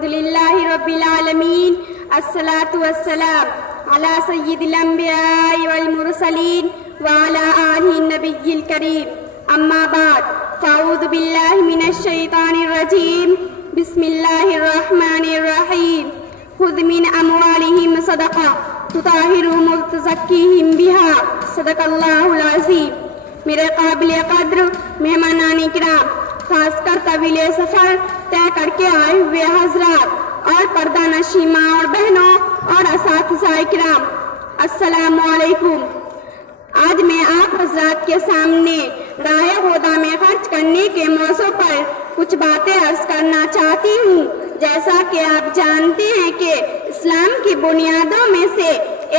الحمدللہ رب العالمین الصلاۃ والسلام علی سید الانبیاء والمرسلین وعلی آلہ النبی الکریم اما بعد فاعوذ باللہ من الشیطان الرجیم بسم اللہ الرحمن الرحیم خذ من اموالہم صدقہ تطہرہم وتزکیہم بہا صدق اللہ العظیم۔ میرے قابل قدر مہمانان کرام، خاص کر طویل سفر طے کر کے آئے ہوئے حضرات اور پردہ نشین ماں اور بہنوں اور اساتذہ کرام، السلام علیکم۔ آج میں آپ حضرات کے سامنے راہ خدا میں خرچ کرنے کے موضوع پر کچھ باتیں عرض کرنا چاہتی ہوں۔ جیسا کہ آپ جانتے ہیں کہ اسلام کی بنیادوں میں سے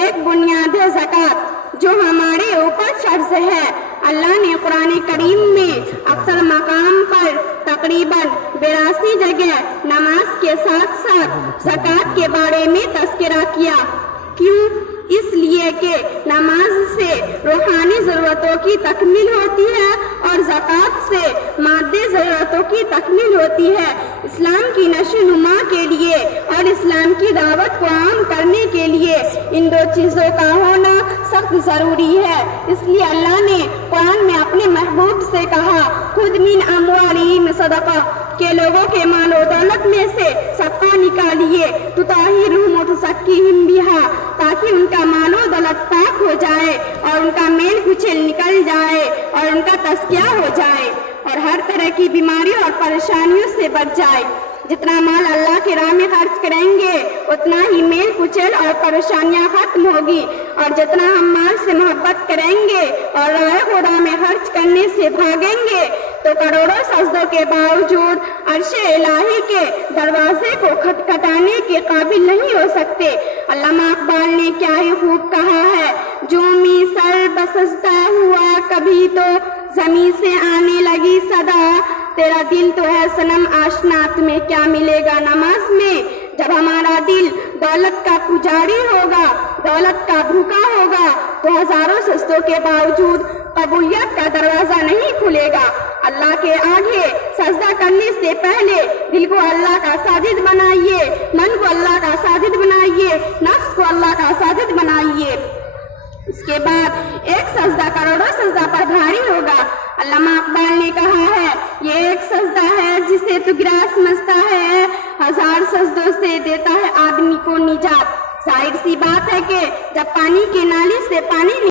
ایک بنیاد ہے زکوٰۃ، جو ہمارے اوپر فرض ہے۔ اللہ نے قرآن کریم میں اکثر مقام پر تقریباً 82 جگہ نماز کے ساتھ ساتھ زکوٰۃ کے بارے میں تذکرہ کیا۔ کیوں؟ اس لیے کہ نماز سے روحانی ضرورتوں کی تکمیل ہوتی ہے اور زکوٰۃ سے مادی ضرورتوں کی تکمیل ہوتی ہے۔ اسلام کی نشو نما کے لیے اور اسلام کی دعوت کو عام کرنے کے لیے ان دو چیزوں کا ہونا سخت ضروری ہے۔ اس لیے اللہ نے قرآن میں اپنے محبوب سے کہا، خذ من اموالہم صدقہ، کہ لوگوں کے مال و دولت میں سے صدقہ نکالیے، تطہرہم وتزکیہم بہا، تاکہ ان کا مال و دولت پاک ہو جائے اور ان کا میل کچیل نکل جائے اور ان کا تزکیہ ہو جائے اور ہر طرح کی بیماریوں اور پریشانیوں سے بچ جائے۔ جتنا مال اللہ کی راہ میں خرچ کریں گے اتنا ہی میل کچیل اور پریشانیاں ختم ہوگی، اور جتنا ہم مال سے محبت کریں گے اور راہ خدا میں خرچ کرنے سے بھاگیں گے تو کروڑوں سجدوں کے باوجود عرش الہی کے دروازے کو کھٹکھٹانے کے قابل نہیں ہو سکتے۔ علامہ اقبال نے کیا ہی خوب کہا ہے، جو می سر بسجدہ ہوا کبھی تو زمین سے آنے لگی صدا، تیرا دل تو ہے صنم آشنا تمہیں کیا ملے گا نماز میں۔ جب ہمارا دل دولت کا پجاری ہوگا، دولت کا بھوکا ہوگا، تو ہزاروں سجدوں کے باوجود قبولیت کا دروازہ نہیں کھلے گا۔ اللہ کے آگے سجدہ کرنے سے پہلے دل کو اللہ کا ساجد بنائیے، من کو اللہ کا ساجد بنائیے، نفس کو اللہ کا ساجد بنائیے۔ اس کے بعد ایک سجدہ کروڑوں سجدہ پر بھاری ہوگا۔ علامہ اقبال نے کہا ہے، یہ ایک سجدہ ہے جسے تو گرا سمجھتا ہے، ہزار سجدوں سے دیتا ہے آدمی کو نجات۔ ظاہر سی بات ہے کہ جب پانی کی نالی سے پانی